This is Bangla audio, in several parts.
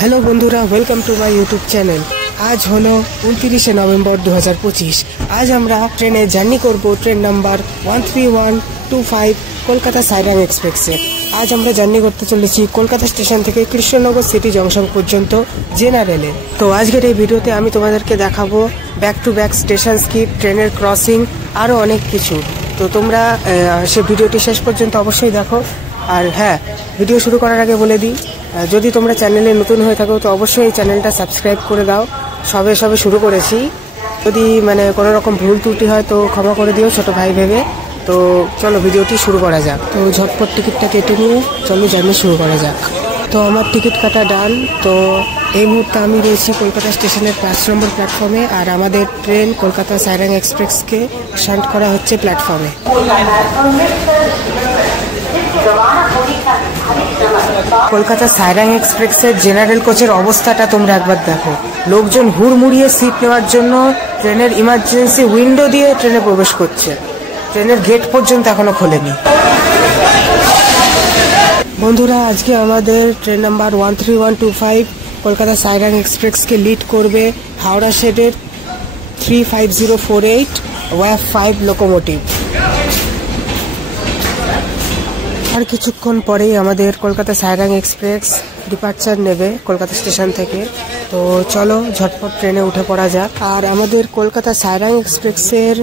হ্যালো বন্ধুরা, welcome to my YouTube channel. আজ হলো 29শে নভেম্বর 2025। আজ আমরা ট্রেনে জার্নি করব ট্রেন নাম্বার 13125 কলকাতা সাইরাং এক্সপ্রেসে। আজ আমরা জার্নি করতে চলেছি কলকাতা স্টেশন থেকে কৃষ্ণনগর সিটি জংশন পর্যন্ত জেনারেলে। তো আজকের এই ভিডিওতে আমি তোমাদেরকে দেখাবো back to back station skip, ট্রেনের ক্রসিং, আরও অনেক কিছু। তো তোমরা সে ভিডিওটি শেষ পর্যন্ত অবশ্যই দেখো। আর হ্যাঁ, ভিডিও শুরু করার আগে বলে দিই, যদি তোমরা চ্যানেলে নতুন হয়ে থাকো তো অবশ্যই এই চ্যানেলটা সাবস্ক্রাইব করে দাও। সবে শুরু করেছি, যদি কোনো রকম ভুল ত্রুটি হয় তো ক্ষমা করে দিও ছোট ভাই ভেবে। তো চলো ভিডিওটি শুরু করা যাক। তো ঝটপট টিকিটটা কেটে নিয়ে চলো জার্নি শুরু করা যাক। তো আমার টিকিট কাটা ডান। তো এই মুহূর্তে আমি রয়েছি কলকাতা স্টেশনের 5 নম্বর প্ল্যাটফর্মে, আর আমাদের ট্রেন কলকাতা সাইরাং এক্সপ্রেসকে শান্ট করা হচ্ছে প্ল্যাটফর্মে। কলকাতা সাইরাং এক্সপ্রেসের জেনারেল কোচের অবস্থাটা তোমরা একবার দেখো। লোকজন হুড়মুড়িয়ে সিট নেওয়ার জন্য ট্রেনের ইমার্জেন্সি উইন্ডো দিয়ে ট্রেনে প্রবেশ করছে। ট্রেনের গেট পর্যন্ত এখনো খোলেনি। বন্ধুরা, আজকে আমাদের ট্রেন নাম্বার 13125 কলকাতা সাইরাং এক্সপ্রেসকে লিড করবে হাওড়া শেডের 35048 ওয়াফ 5 লোকোমোটিভ। আর কিছুক্ষণ পরেই আমাদের কলকাতা সাইরাং এক্সপ্রেস ডিপার্চার নেবে কলকাতা স্টেশন থেকে। তো চলো ঝটপট ট্রেনে উঠে পড়া যাক। আর আমাদের কলকাতা সাইরাং এক্সপ্রেসের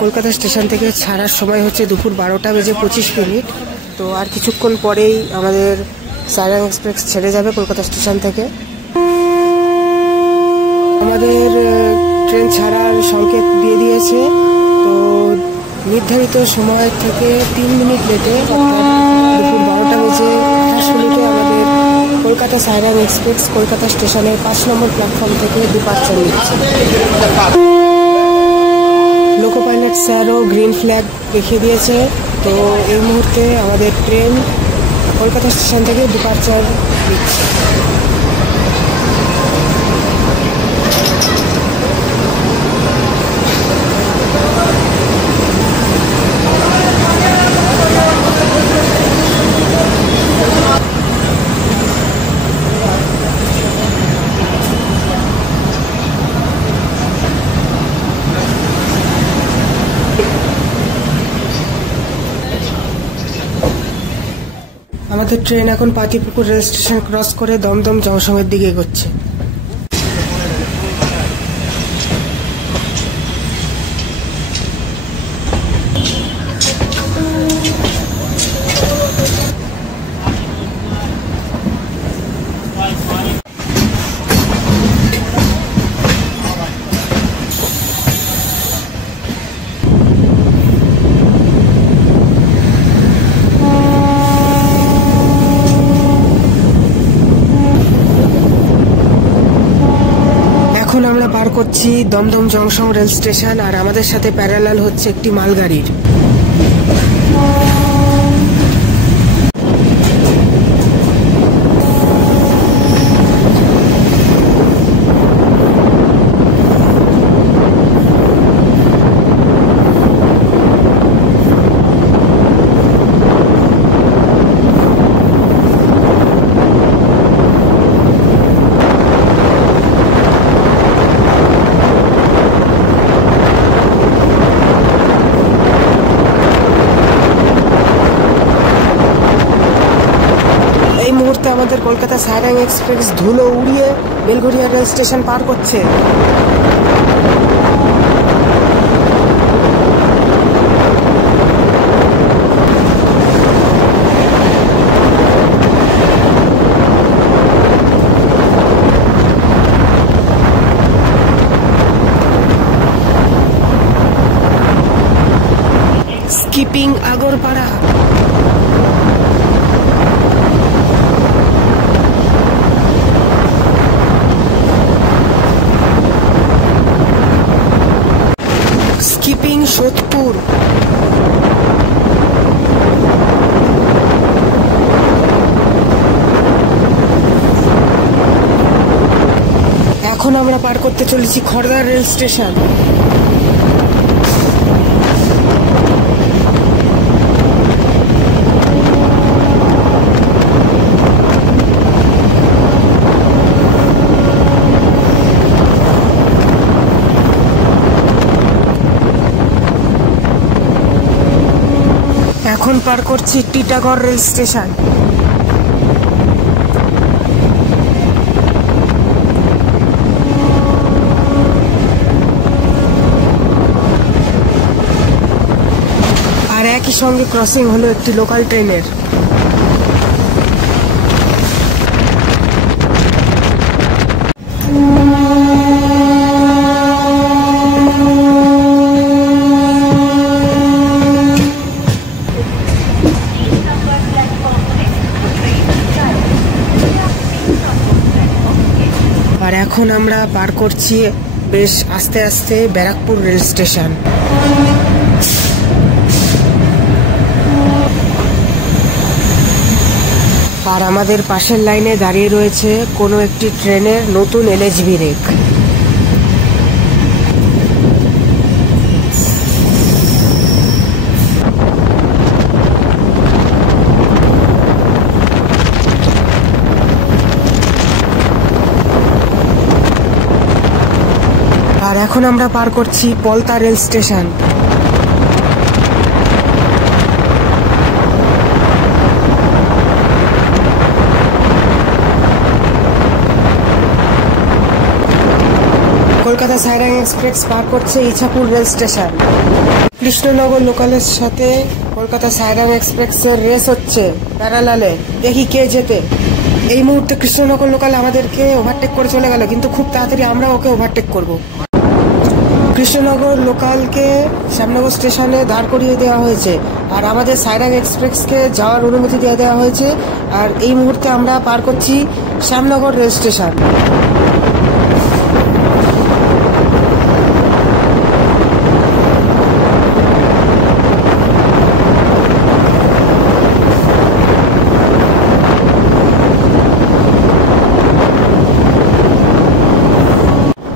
কলকাতা স্টেশন থেকে ছাড়ার সময় হচ্ছে দুপুর 12:25। তো আর কিছুক্ষণ পরেই আমাদের সাইরাং এক্সপ্রেস ছেড়ে যাবে কলকাতা স্টেশন থেকে। আমাদের ট্রেন ছাড়ার সংকেত দিয়ে দিয়েছে। তো নির্ধারিত সময় থেকে 3 মিনিট লেটে দুপুর 12:28 আমাদের কলকাতা সাইরাং এক্সপ্রেস কলকাতা স্টেশনের 5 নম্বর প্ল্যাটফর্ম থেকে ডিপার্চার নিচ্ছে। লোকো পাইলট স্যারও গ্রিন ফ্ল্যাগ দেখিয়ে দিয়েছে। তো এই মুহূর্তে আমাদের ট্রেন কলকাতা স্টেশন থেকে ডিপার্চার নিচ্ছে। আমাদের ট্রেন এখন পাতিপুকুর রেল স্টেশন ক্রস করে দমদম জংশনের দিকে এগোচ্ছে। এখন আমরা পার করছি দমদম জংশন রেল স্টেশন, আর আমাদের সাথে প্যারালাল হচ্ছে একটি মালগাড়ির। আমাদের কলকাতা সাইরাং এক্সপ্রেস ধুলো উড়িয়ে বেলঘরিয়া রেল স্টেশন পার করছে। স্কিপিং আগরপাড়া। স্কিপিং সোদপুর। এখন আমরা পার করতে চলেছি খড়দা রেল স্টেশন। এখন পার করছি টিটাগড় রেল স্টেশন। আর একই সঙ্গে ক্রসিং হলো একটি লোকাল ট্রেনের। আর এখন আমরা পার করছি বেশ আস্তে আস্তে ব্যারাকপুর রেল স্টেশন। আর আমাদের পাশের লাইনে দাঁড়িয়ে রয়েছে কোনো একটি ট্রেনের নতুন এলএচবি রেক। আর এখন আমরা পার করছি Palta rail station. Kolkata Sairang express পার করছে ইছাপুর রেল স্টেশন। কৃষ্ণনগর লোকালের সাথে কলকাতা সাইরাং এক্সপ্রেসের রেস হচ্ছে প্যারালালে, দেখি কে জেতে। এই মুহূর্তে কৃষ্ণনগর লোকাল আমাদেরকে ওভারটেক করে চলে গেল, কিন্তু খুব তাড়াতাড়ি আমরা ওকে ওভারটেক করব। কৃষ্ণনগর লোকালকে শ্যামনগর স্টেশনে দাঁড় করিয়ে দেওয়া হয়েছে, আর আমাদের সাইরাং এক্সপ্রেসকে যাওয়ার অনুমতি দিয়ে দেওয়া হয়েছে। আর এই মুহূর্তে আমরা পার করছি শ্যামনগর রেল স্টেশন।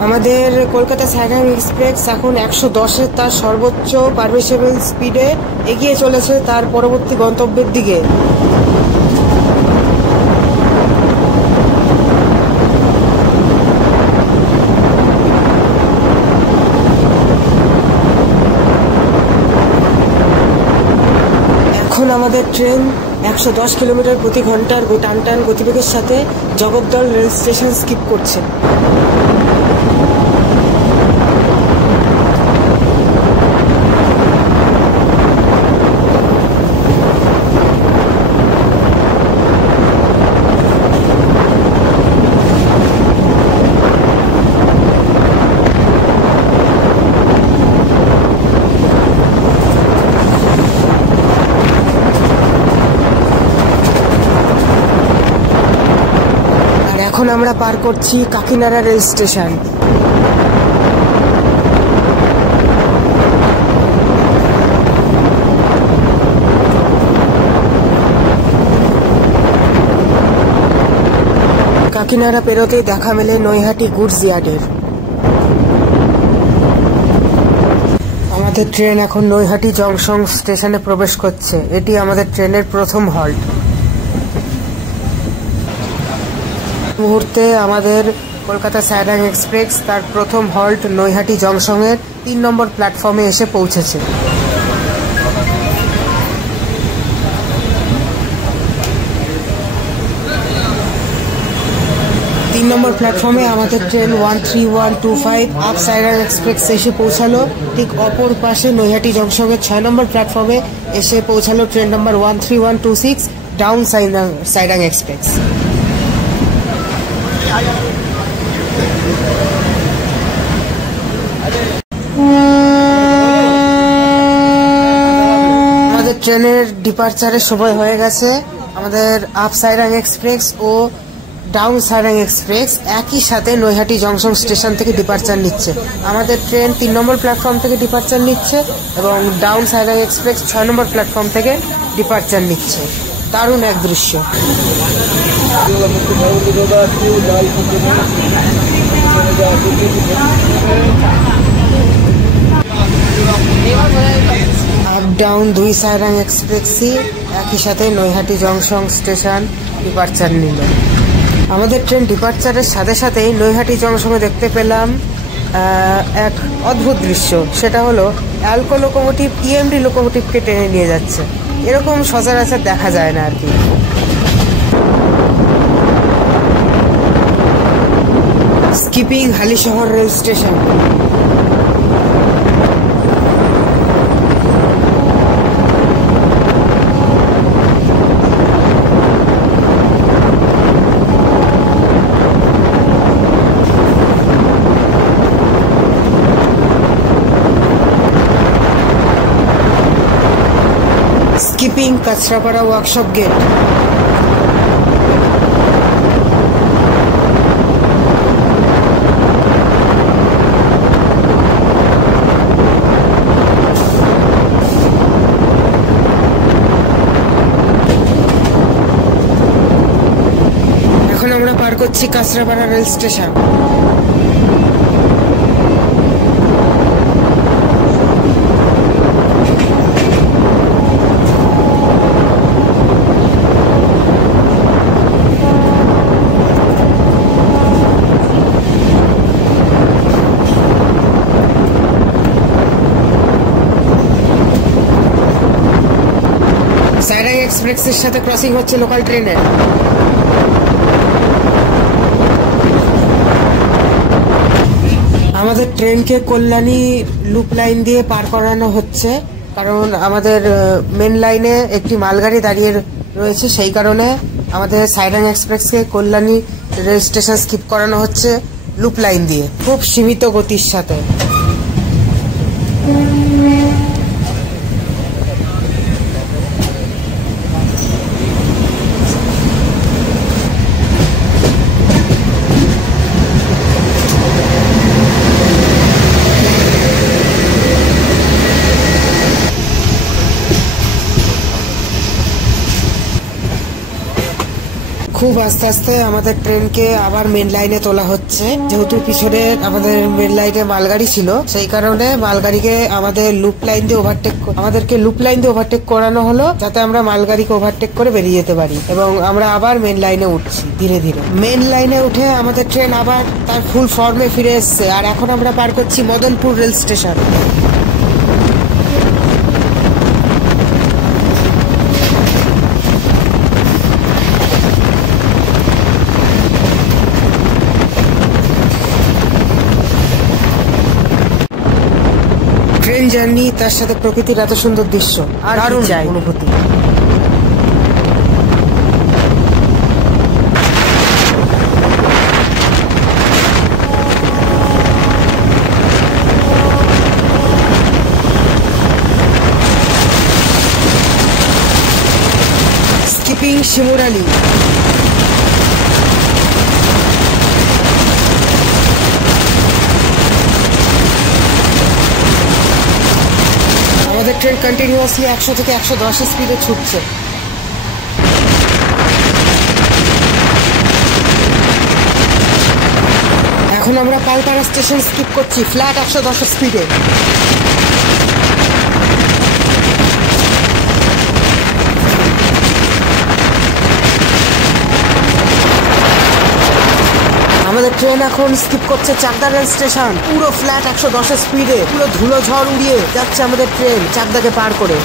আমাদের কলকাতা সাইরাং এক্সপ্রেস এখন 110-এর তার সর্বোচ্চ পারমিসেবল স্পিডে এগিয়ে চলেছে তার পরবর্তী গন্তব্যের দিকে। এখন আমাদের ট্রেন 110 কিলোমিটার প্রতি ঘন্টার টানটান গতিবেগের সাথে জগদ্দল রেল স্টেশন স্কিপ করছে। এখন আমরা পার করছি কাকিনাড়া রেল স্টেশন। কাকিনাড়া পেরোতে দেখা মেলে নৈহাটি গুডস ইয়ার্ডের। আমাদের ট্রেন এখন নৈহাটি জংশন স্টেশনে প্রবেশ করছে। এটি আমাদের ট্রেনের প্রথম হল্ট। মুহূর্তে আমাদের কলকাতা সাইরাং এক্সপ্রেস তার প্রথম হল্ট নৈহাটি জংশনের 3 নম্বর প্ল্যাটফর্মে এসে পৌঁছেছে। 3 নম্বর প্ল্যাটফর্মে আমাদের ট্রেন 13125 আপ সাইরাং এক্সপ্রেস এসে পৌঁছালো। ঠিক অপর পাশে নৈহাটি জংশনের 6 নম্বর প্ল্যাটফর্মে এসে পৌঁছালো train number 13126 down Sairang express. আমাদের ট্রেনের ডিপারচারের সময় হয়ে গেছে। আমাদের আপ সাইরাং এক্সপ্রেস ও ডাউন সাইরাং এক্সপ্রেস একই সাথে নৈহাটি জংশন স্টেশন থেকে ডিপারচার নিচ্ছে। আমাদের ট্রেন 3 নম্বর প্ল্যাটফর্ম থেকে ডিপারচার নিচ্ছে এবং ডাউন সাইরাং এক্সপ্রেস 6 নম্বর প্ল্যাটফর্ম থেকে ডিপারচার নিচ্ছে। দারুণ এক দৃশ্য। আপ ডাউন 2 সাইরাং এক্সপ্রেসই একই সাথে নৈহাটি জংশন স্টেশন ডিপারচার নিল। আমাদের ট্রেন ডিপারচারের সাথে সাথেই নৈহাটি জংশনে দেখতে পেলাম এক অদ্ভুত দৃশ্য। সেটা হলো অ্যালকো লোকোমোটিভ ইএমডি লোকোমোটিভকে টেনে নিয়ে যাচ্ছে। এরকম সচরাচর দেখা যায় না আর কি। Skipping Halisahar rail station. Skipping Kanchrapara workshop gate. এখন আমরা পার করছি কাছড়াপাড়া রেল স্টেশন। সাইরাং এক্সপ্রেসের সাথে ক্রসিং হচ্ছে লোকাল ট্রেনের। আমাদের ট্রেনকে কল্যাণী লুপ লাইন দিয়ে পার করানো হচ্ছে, কারণ আমাদের মেন লাইনে একটি মালগাড়ি দাঁড়িয়ে রয়েছে, সেই কারণে আমাদের সাইরাং এক্সপ্রেসকে কল্যাণী রেল স্টেশন স্কিপ করানো হচ্ছে লুপ লাইন দিয়ে, খুব সীমিত গতির সাথে। খুব আস্তে আস্তে আমাদের ট্রেনকে আবার মেন লাইনে তোলা হচ্ছে, যেহেতু পিছনে আমাদের মেন লাইনে মালগাড়ি ছিল, সেই কারণে মালগাড়িকে আমাদেরকে লুপ লাইন দিয়ে ওভারটেক করানো হলো, যাতে আমরা মালগাড়িকে ওভারটেক করে বেরিয়ে যেতে পারি। এবং আমরা আবার মেন লাইনে উঠছি ধীরে ধীরে। মেন লাইনে উঠে আমাদের ট্রেন আবার তার ফুল ফর্মে ফিরে এসছে। আর এখন আমরা পার করছি Madanpur rail station. Train journey, তার সাথে প্রকৃতির এত সুন্দর দৃশ্য আর দারুণ অনুভূতি। স্কিপিং শিমুরালী। আমাদের ট্রেন কন্টিনিউয়াসলি 100 থেকে 110 স্পিডে ছুটছে। এখন আমরা পালপাড়া স্টেশন স্কিপ করছি ফ্ল্যাট 110 স্পিডে। আমাদের ট্রেন এখন স্কিপ করছে চাকদা রেল স্টেশন, পুরো ফ্ল্যাট 110 স্পিডে, পুরো ধুলো ঝড় উড়িয়ে যাচ্ছে আমাদের ট্রেন চাকদাকে পার করে।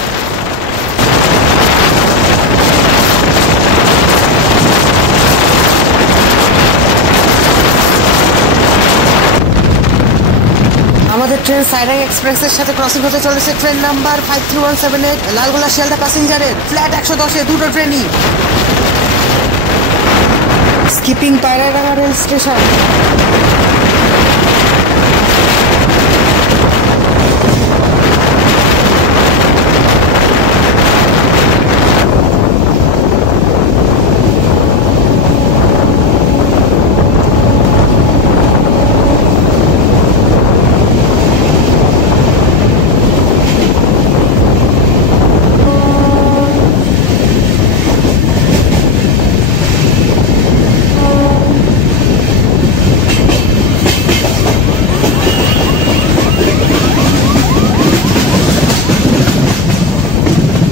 আমাদের ট্রেন সাইরাং এক্সপ্রেসের সাথে ক্রসিং হতে চলেছে ট্রেন নাম্বার 53178 লালগোলা শিয়ালদা প্যাসেঞ্জারের, ফ্ল্যাট 110-এ দুটো ট্রেনই। Skipping Payradanga rail station.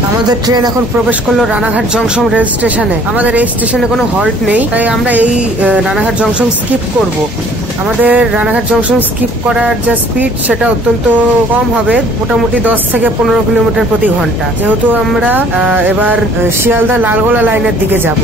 আমাদের ট্রেন এখন প্রবেশ করলো রানাঘাট জংশন রেল স্টেশনে। আমাদের এই স্টেশনে কোনো হল্ট নেই, তাই আমরা এই রানাঘাট জংশন স্কিপ করব। আমাদের রানাঘাট জংশন স্কিপ করার যা স্পিড সেটা অত্যন্ত কম হবে, মোটামুটি 10 থেকে 15 কিলোমিটার প্রতি ঘন্টা, যেহেতু আমরা এবার শিয়ালদা লালগোলা লাইনের দিকে যাব।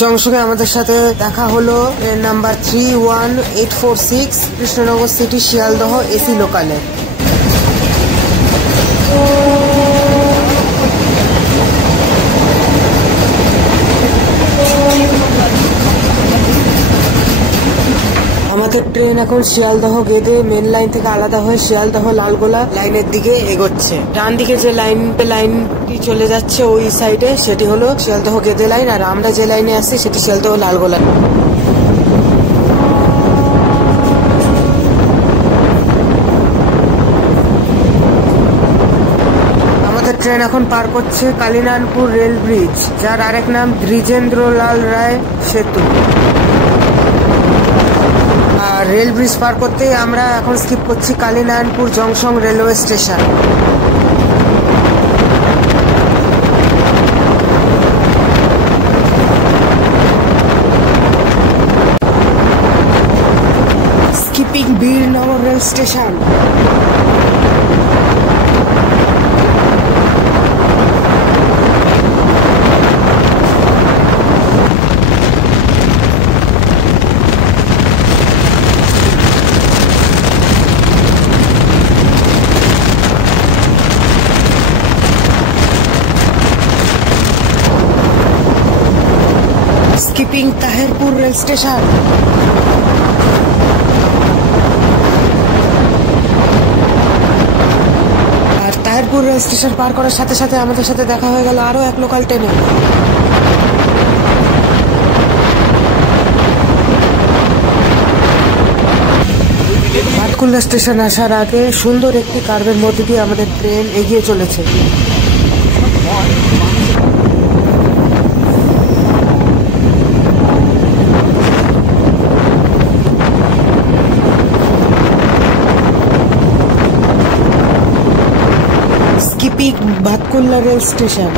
জংশনে আমাদের সাথে দেখা হলো train number 31846 Krishnanagar city Sealdah AC লোকালে। আমাদের ট্রেন এখন শিয়ালদহ গেদে মেন লাইন থেকে আলাদা হয়ে শিয়ালদহ লালগোলা লাইনের দিকে এগোচ্ছে। ডান দিকে যে লাইনটি চলে যাচ্ছে ওই সাইডে সেটি হলো শিয়ালদহ গেদে লাইন, আর আমরা যে লাইনে আছি সেটি শিয়ালদহ লালগোলা। আমাদের ট্রেন এখন পার করছে কালিনানপুর রেল ব্রিজ, যার আরেক নাম দ্বিজেন্দ্রলাল রায় সেতু। আর রেল ব্রিজ পার করতে আমরা এখন স্কিপ করছি Kalinarayanpur junction railway station. Skipping Birnagar rail station. Skipping Taherpur rail station. আর তাহেরপুর রেল স্টেশন পার করার সাথে সাথে আমাদের সাথে দেখা হয়ে গেল আরো এক লোকাল ট্রেনে। ভাটকুল্লা স্টেশন আসার আগে সুন্দর একটি কার্ভের মধ্যে দিয়ে আমাদের ট্রেন এগিয়ে চলেছে। Skipping Bhatkulla rail station.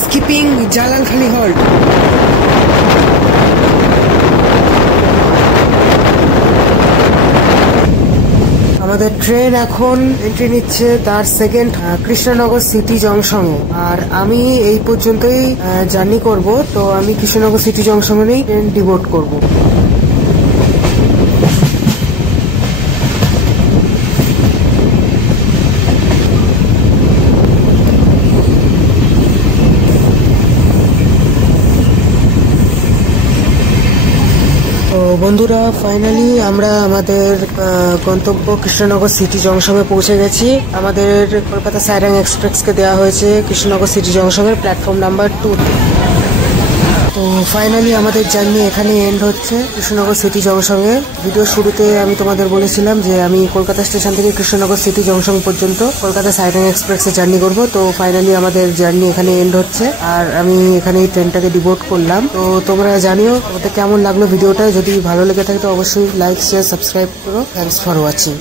Skipping Jalalkhali halt. আমাদের ট্রেন এখন এন্ট্রি নিচ্ছে তার সেকেন্ড কৃষ্ণনগর সিটি জংশনে। আর আমি এই পর্যন্তই জার্নি করব, তো আমি কৃষ্ণনগর সিটি জংশনেই ট্রেন ডিবোর্ড করব। তো বন্ধুরা, ফাইনালি আমরা আমাদের গন্তব্য কৃষ্ণনগর সিটি জংশনে পৌঁছে গেছি। আমাদের কলকাতা সাইরাং এক্সপ্রেসকে দেওয়া হয়েছে কৃষ্ণনগর সিটি জংশনের প্ল্যাটফর্ম নাম্বার 2। তো ফাইনালি আমাদের জার্নি এখানে এন্ড হচ্ছে কৃষ্ণনগর সিটি জংশনে। ভিডিও শুরুতে আমি তোমাদের বলেছিলাম যে আমি কলকাতা স্টেশন থেকে কৃষ্ণনগর সিটি জংশন পর্যন্ত কলকাতা সাইরাং এক্সপ্রেসে জার্নি করব। তো ফাইনালি আমাদের জার্নি এখানে এন্ড হচ্ছে, আর আমি এখানে এই ট্রেনটাকে ডিভোট করলাম। তো তোমরা জানিও তোমাদের কেমন লাগলো ভিডিওটা। যদি ভালো লেগে থাকে তো অবশ্যই লাইক, শেয়ার, সাবস্ক্রাইব করো। Thanks for watching.